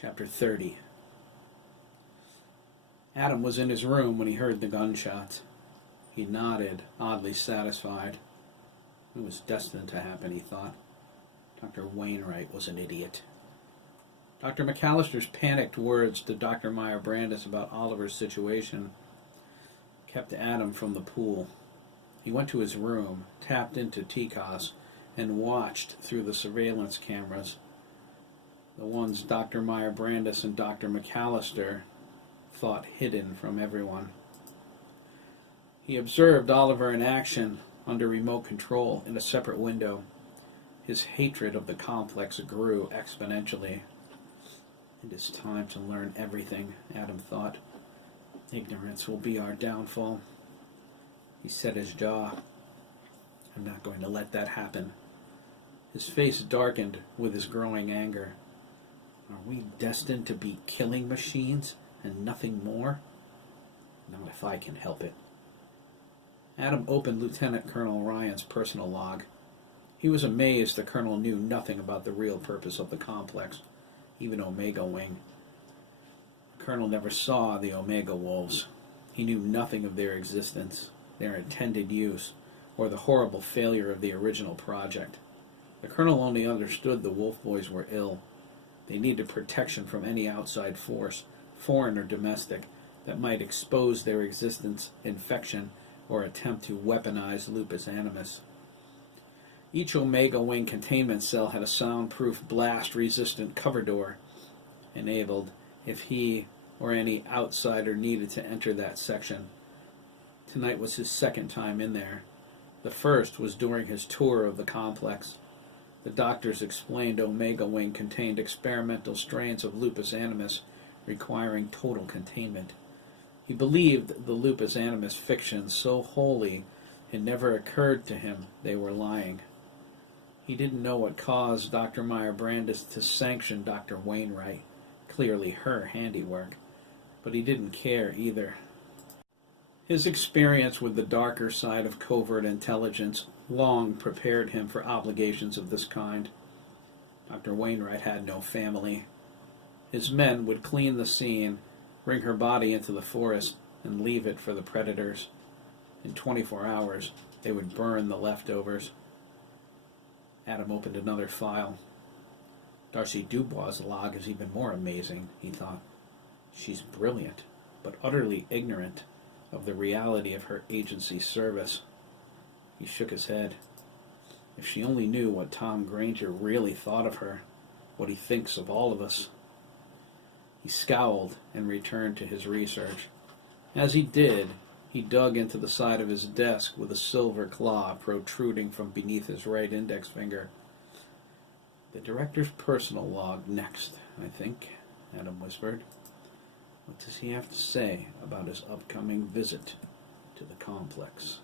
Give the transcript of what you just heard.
Chapter 30. Adam was in his room when he heard the gunshots. He nodded, oddly satisfied. It was destined to happen, he thought. Dr. Wainwright was an idiot. Dr. McAllister's panicked words to Dr. Meyer-Brandis about Oliver's situation kept Adam from the pool. He went to his room, tapped into TCOS, and watched through the surveillance cameras. The ones Dr. Meyer-Brandis and Dr. McAllister thought hidden from everyone. He observed Oliver in action under remote control in a separate window. His hatred of the complex grew exponentially. It is time to learn everything, Adam thought. Ignorance will be our downfall. He set his jaw. I'm not going to let that happen. His face darkened with his growing anger. Are we destined to be killing machines and nothing more? Not if I can help it. Adam opened Lieutenant Colonel Ryan's personal log. He was amazed the colonel knew nothing about the real purpose of the complex, even Omega Wing. The colonel never saw the Omega Wolves. He knew nothing of their existence, their intended use, or the horrible failure of the original project. The colonel only understood the Wolf Boys were ill. They needed protection from any outside force, foreign or domestic, that might expose their existence, infection, or attempt to weaponize lupus animus. Each Omega Wing containment cell had a soundproof, blast-resistant cover door enabled if he or any outsider needed to enter that section. Tonight was his second time in there. The first was during his tour of the complex. The doctors explained Omega Wing contained experimental strains of lupus animus requiring total containment. He believed the lupus animus fiction so wholly it never occurred to him they were lying. He didn't know what caused Dr. Meyer-Brandis to sanction Dr. Wainwright, clearly her handiwork, but he didn't care either. His experience with the darker side of covert intelligence long prepared him for obligations of this kind. Dr. Wainwright had no family. His men would clean the scene, bring her body into the forest, and leave it for the predators. In 24 hours, they would burn the leftovers. Adam opened another file. Darcy Dubois' log is even more amazing, he thought. She's brilliant, but utterly ignorant of the reality of her agency's service. He shook his head. If she only knew what Tom Granger really thought of her, what he thinks of all of us. He scowled and returned to his research. As he did, he dug into the side of his desk with a silver claw protruding from beneath his right index finger. The director's personal log next, I think, Adam whispered. What does he have to say about his upcoming visit to the complex?